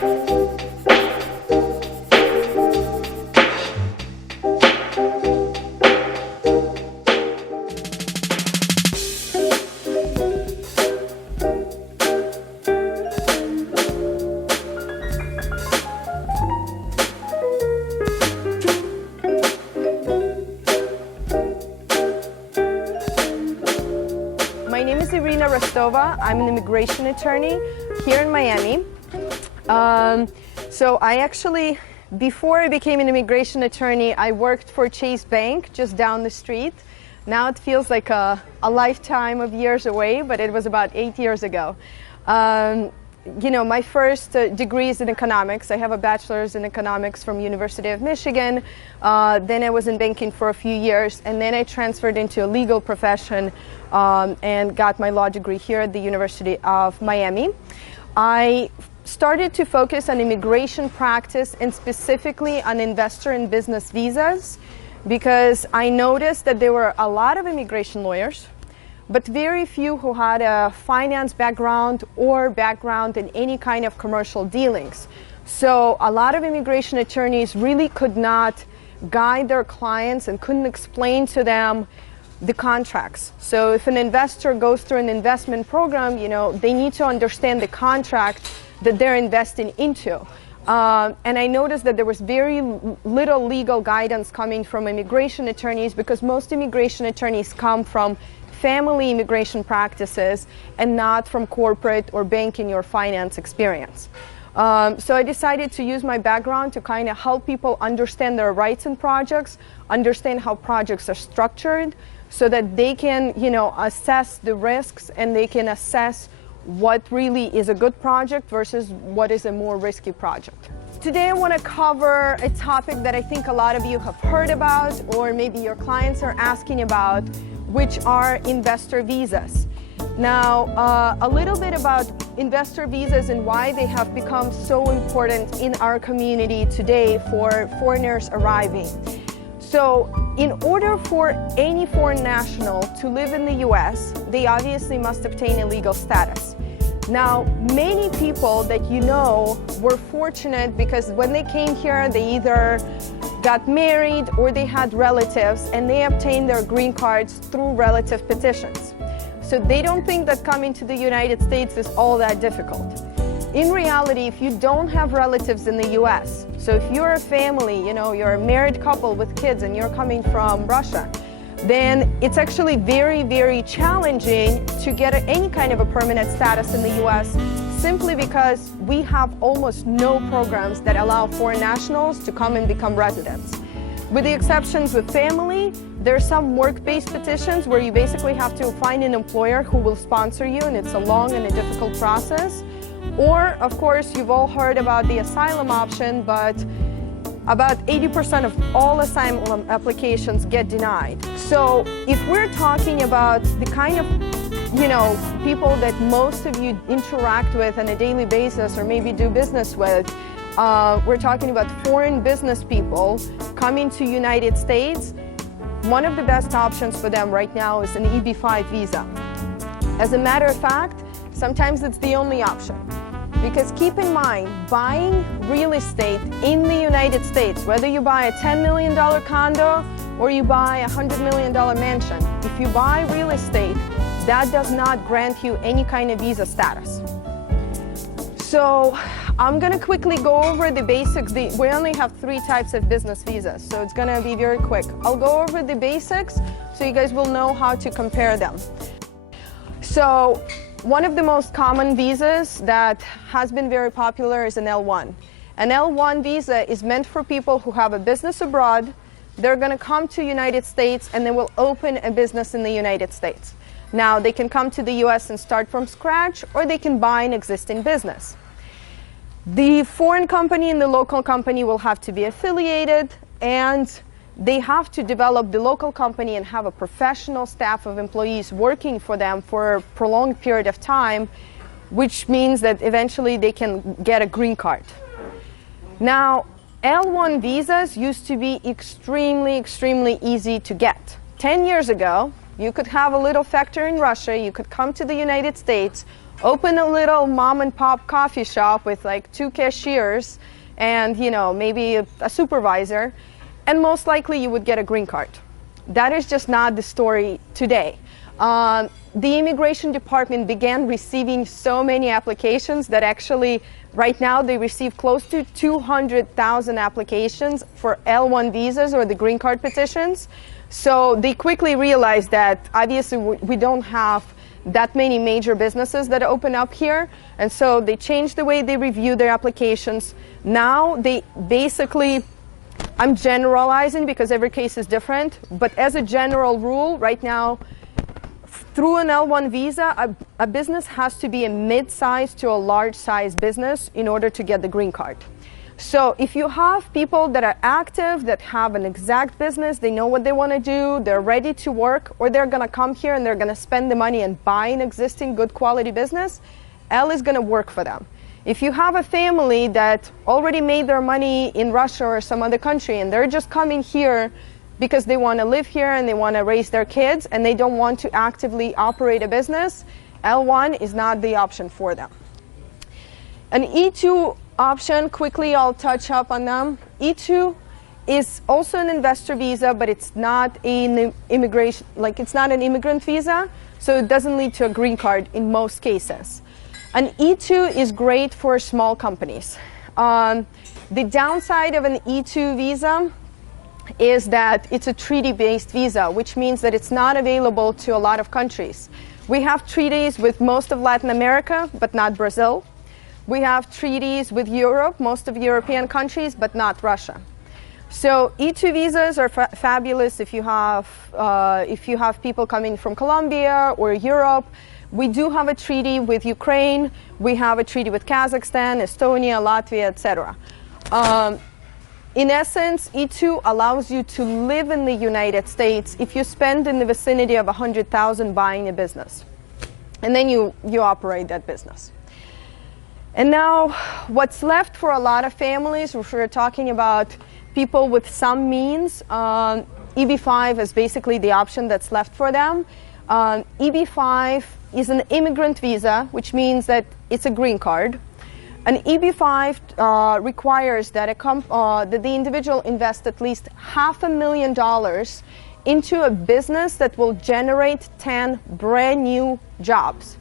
My name is Irina Rostova. I'm an immigration attorney here in Miami. So I actually, before I became an immigration attorney, I worked for Chase Bank just down the street. Now it feels like a lifetime of years away, but it was about 8 years ago. You know, my first degree is in economics. I have a bachelor's in economics from University of Michigan. Then I was in banking for a few years, and then I transferred into a legal profession and got my law degree here at the University of Miami. I started to focus on immigration practice and specifically on investor and business visas because I noticed that there were a lot of immigration lawyers, but very few who had a finance background or background in any kind of commercial dealings. So a lot of immigration attorneys really could not guide their clients and couldn't explain to them the contracts. So if an investor goes through an investment program, you know, they need to understand the contract that they're investing into. And I noticed that there was very little legal guidance coming from immigration attorneys because most immigration attorneys come from family immigration practices and not from corporate or banking or finance experience. So I decided to use my background to kind of help people understand their rights in projects, understand how projects are structured, so that they can, you know, assess the risks and they can assess what really is a good project versus what is a more risky project. Today I want to cover a topic that I think a lot of you have heard about or maybe your clients are asking about, which are investor visas. Now, a little bit about investor visas and why they have become so important in our community today for foreigners arriving. So, in order for any foreign national to live in the US, they obviously must obtain a legal status. Now, many people that you know were fortunate because when they came here, they either got married or they had relatives and they obtained their green cards through relative petitions. So they don't think that coming to the United States is all that difficult. In reality, if you don't have relatives in the US, so if you're a family, you know, you're a married couple with kids and you're coming from Russia, then it's actually very, very challenging to get any kind of a permanent status in the US simply because we have almost no programs that allow foreign nationals to come and become residents. With the exceptions with family, there are some work-based petitions where you basically have to find an employer who will sponsor you, and it's a long and a difficult process. Or, of course, you've all heard about the asylum option, but about 80% of all asylum applications get denied. So if we're talking about the kind of, you know, people that most of you interact with on a daily basis or maybe do business with, we're talking about foreign business people coming to United States. One of the best options for them right now is an EB-5 visa. As a matter of fact, sometimes it's the only option. Because keep in mind, buying real estate in the United States, whether you buy a $10 million condo or you buy a $100 million mansion, if you buy real estate, that does not grant you any kind of visa status. So I'm going to quickly go over the basics. We only have 3 types of business visas, so it's going to be very quick. I'll go over the basics so you guys will know how to compare them. So one of the most common visas that has been very popular is an L1. An L1 visa is meant for people who have a business abroad. They're going to come to the United States and they will open a business in the United States. Now, they can come to the US and start from scratch, or they can buy an existing business. The foreign company and the local company will have to be affiliated, and they have to develop the local company and have a professional staff of employees working for them for a prolonged period of time, which means that eventually they can get a green card. Now, L1 visas used to be extremely easy to get. 10 years ago, you could have a little factory in Russia, you could come to the United States, Open a little mom and pop coffee shop with like 2 cashiers and, you know, maybe a supervisor, and most likely you would get a green card. That is just not the story today. The immigration department began receiving so many applications that actually right now they receive close to 200,000 applications for L1 visas or the green card petitions. So they quickly realized that obviously we don't have that many major businesses that open up here, and so they changed the way they review their applications. Now they basically, I'm generalizing because every case is different, but as a general rule, right now, through an L1 visa, a business has to be a mid-size to a large-size business in order to get the green card. So if you have people that are active, that have an exact business, they know what they want to do, they're ready to work, or they're going to come here and they're going to spend the money and buy an existing good quality business, L is going to work for them. If you have a family that already made their money in Russia or some other country and they're just coming here because they want to live here and they want to raise their kids and they don't want to actively operate a business, L1 is not the option for them. An E2 option, quickly I'll touch up on them. E2 is also an investor visa, but it's not an immigration, like it's not an immigrant visa, so it doesn't lead to a green card in most cases. An E2 is great for small companies. The downside of an E2 visa is that it's a treaty-based visa, which means that it's not available to a lot of countries. We have treaties with most of Latin America, but not Brazil. We have treaties with Europe, most of European countries, but not Russia. So E2 visas are fabulous if you have people coming from Colombia or Europe. We do have a treaty with Ukraine. We have a treaty with Kazakhstan, Estonia, Latvia, etc. In essence, E2 allows you to live in the United States if you spend in the vicinity of $100,000 buying a business. And then you operate that business. And now, what's left for a lot of families, if we're talking about people with some means, EB-5 is basically the option that's left for them. EB-5 is an immigrant visa, which means that it's a green card. An EB-5 requires that, that the individual invest at least $500,000 into a business that will generate 10 brand new jobs.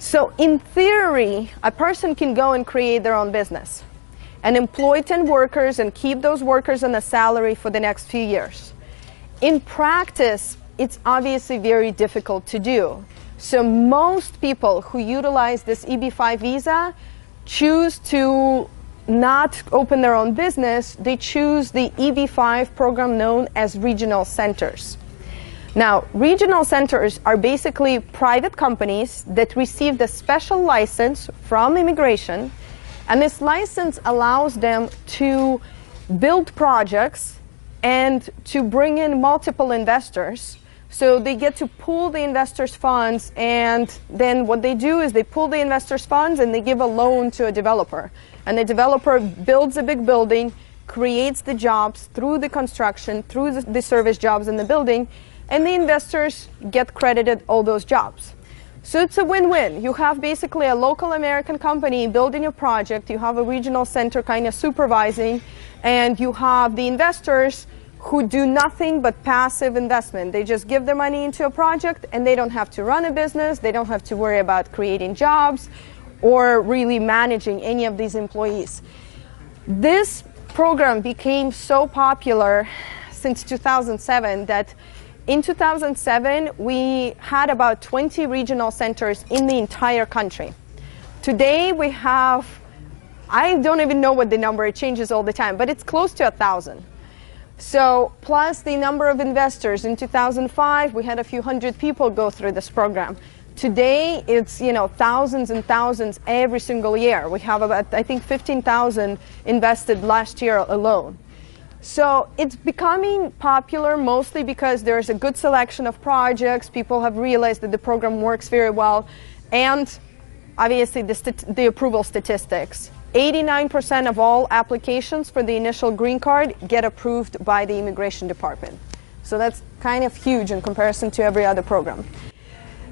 So in theory, a person can go and create their own business and employ 10 workers and keep those workers on a salary for the next few years. In practice, it's obviously very difficult to do. So most people who utilize this EB-5 visa choose to not open their own business. They choose the EB-5 program known as regional centers. Now, regional centers are basically private companies that received a special license from immigration, and this license allows them to build projects and to bring in multiple investors. So they get to pool the investors' funds, and then what they do is they pool the investors' funds and they give a loan to a developer. And the developer builds a big building, creates the jobs through the construction, through the service jobs in the building, and the investors get credited all those jobs. So it's a win-win. You have basically a local American company building a project, you have a regional center kind of supervising, and you have the investors who do nothing but passive investment. They just give their money into a project and they don't have to run a business, they don't have to worry about creating jobs or really managing any of these employees. This program became so popular since 2007 that in 2007, we had about 20 regional centers in the entire country. Today, we have, I don't even know what the number, it changes all the time, but it's close to 1,000. So, plus the number of investors. In 2005, we had a few hundred people go through this program. Today, it's, thousands and thousands every single year. We have about, I think, 15,000 invested last year alone. So it's becoming popular mostly because there's a good selection of projects. People have realized that the program works very well. And obviously the approval statistics. 89% of all applications for the initial green card get approved by the immigration department. So that's kind of huge in comparison to every other program.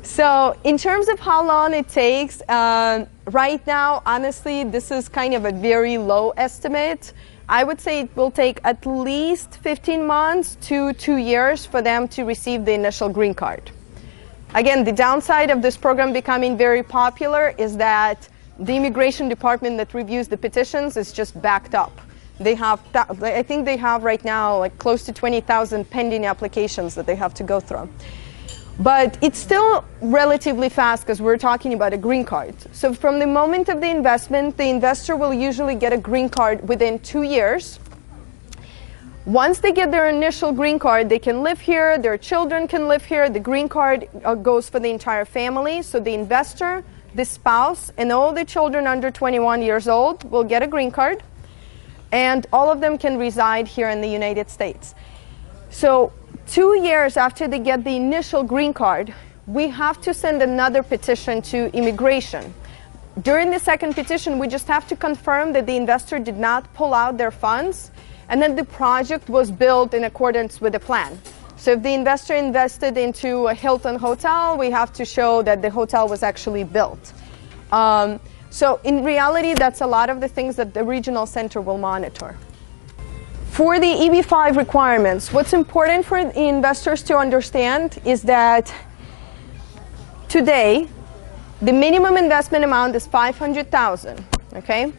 So in terms of how long it takes, right now, honestly, this is kind of a very low estimate. I would say it will take at least 15 months to 2 years for them to receive the initial green card. Again, the downside of this program becoming very popular is that the immigration department that reviews the petitions is just backed up. They have, I think they have right now like close to 20,000 pending applications that they have to go through. But it's still relatively fast because we're talking about a green card. So from the moment of the investment, the investor will usually get a green card within 2 years. Once they get their initial green card, they can live here, their children can live here. The green card goes for the entire family. So the investor, the spouse, and all the children under 21 years old will get a green card. And all of them can reside here in the United States. So 2 years after they get the initial green card, we have to send another petition to immigration. During the second petition, we just have to confirm that the investor did not pull out their funds and that the project was built in accordance with the plan. So if the investor invested into a Hilton hotel, we have to show that the hotel was actually built. So in reality, that's a lot of the things that the regional center will monitor. For the EB-5 requirements, what's important for investors to understand is that today, the minimum investment amount is $500,000, okay?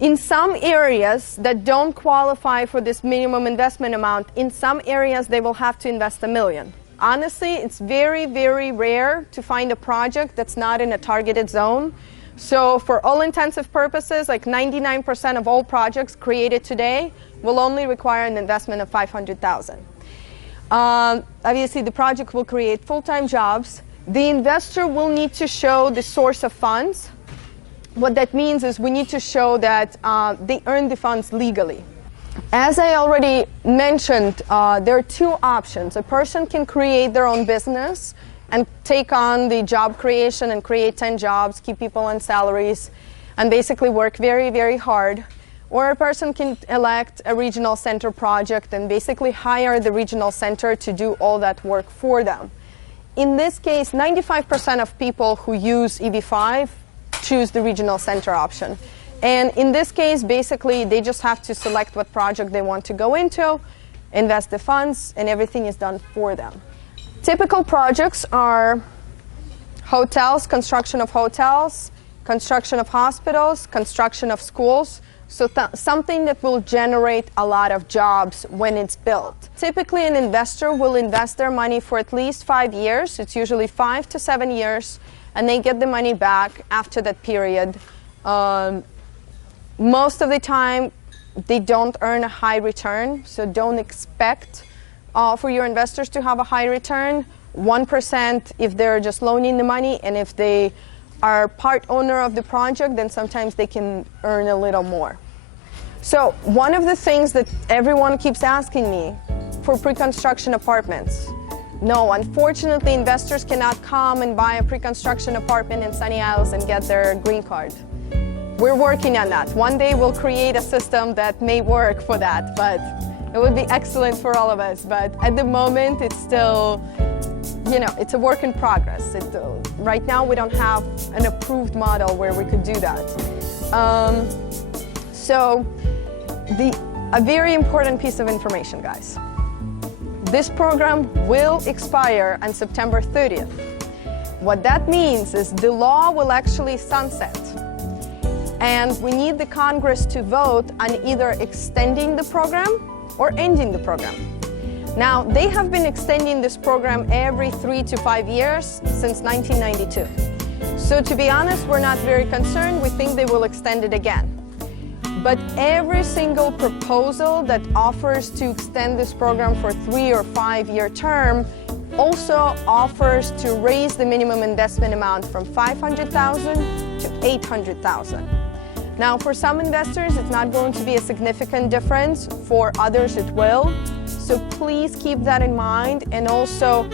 In some areas that don't qualify for this minimum investment amount, in some areas they will have to invest $1 million. Honestly, it's very, very rare to find a project that's not in a targeted zone. So for all intensive purposes, like 99% of all projects created today will only require an investment of $500,000. Obviously, the project will create full-time jobs. The investor will need to show the source of funds. What that means is we need to show that they earned the funds legally. As I already mentioned, there are two options. A person can create their own business and take on the job creation and create 10 jobs, keep people on salaries, and basically work very, very hard. Or a person can elect a regional center project and basically hire the regional center to do all that work for them. In this case, 95% of people who use EB-5 choose the regional center option. And in this case, basically, they just have to select what project they want to go into, invest the funds, and everything is done for them. Typical projects are hotels, construction of hotels, construction of hospitals, construction of schools. So something that will generate a lot of jobs when it's built. Typically, an investor will invest their money for at least 5 years. It's usually 5 to 7 years, and they get the money back after that period. Most of the time, they don't earn a high return, so don't expect for your investors to have a high return. 1% if they're just loaning the money, and if they are part owner of the project, then sometimes they can earn a little more. So one of the things that everyone keeps asking me for pre-construction apartments. No, unfortunately, investors cannot come and buy a pre-construction apartment in Sunny Isles and get their green card. We're working on that. One day we'll create a system that may work for that, but it would be excellent for all of us. But at the moment, it's still, you know, it's a work in progress. Right now, we don't have an approved model where we could do that. A very important piece of information, guys. This program will expire on September 30th. What that means is the law will actually sunset. And we need the Congress to vote on either extending the program or ending the program. Now, they have been extending this program every 3 to 5 years since 1992. So to be honest, we're not very concerned. We think they will extend it again. But every single proposal that offers to extend this program for 3 or 5 year term also offers to raise the minimum investment amount from $500,000 to $800,000. Now, for some investors, it's not going to be a significant difference. For others, it will. So please keep that in mind. And also,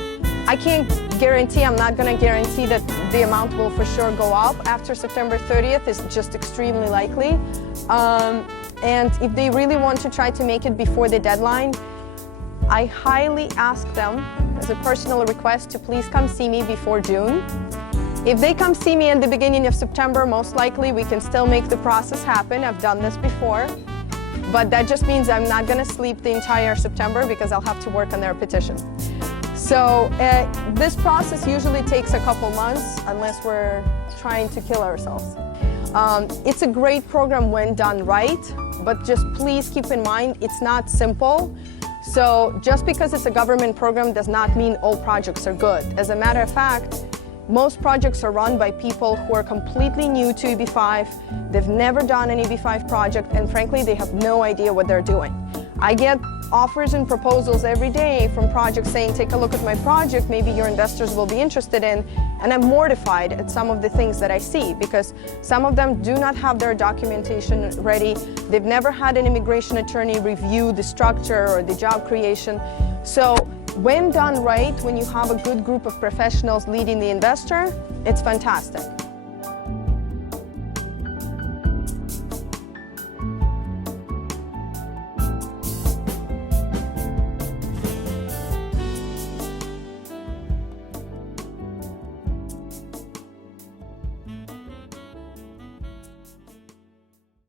I can't guarantee, I'm not going to guarantee that the amount will for sure go up after September 30th. It's just extremely likely. And if they really want to try to make it before the deadline, I highly ask them as a personal request to please come see me before June. If they come see me at the beginning of September, most likely we can still make the process happen. I've done this before, but that just means I'm not going to sleep the entire September because I'll have to work on their petition. So this process usually takes a couple months unless we're trying to kill ourselves. It's a great program when done right, but just please keep in mind it's not simple. So just because it's a government program does not mean all projects are good. As a matter of fact, most projects are run by people who are completely new to EB-5. They've never done an EB-5 project, and frankly, they have no idea what they're doing. I get offers and proposals every day from projects saying, take a look at my project, maybe your investors will be interested in, and I'm mortified at some of the things that I see because some of them do not have their documentation ready. They've never had an immigration attorney review the structure or the job creation. So when done right, when you have a good group of professionals leading the investor, it's fantastic.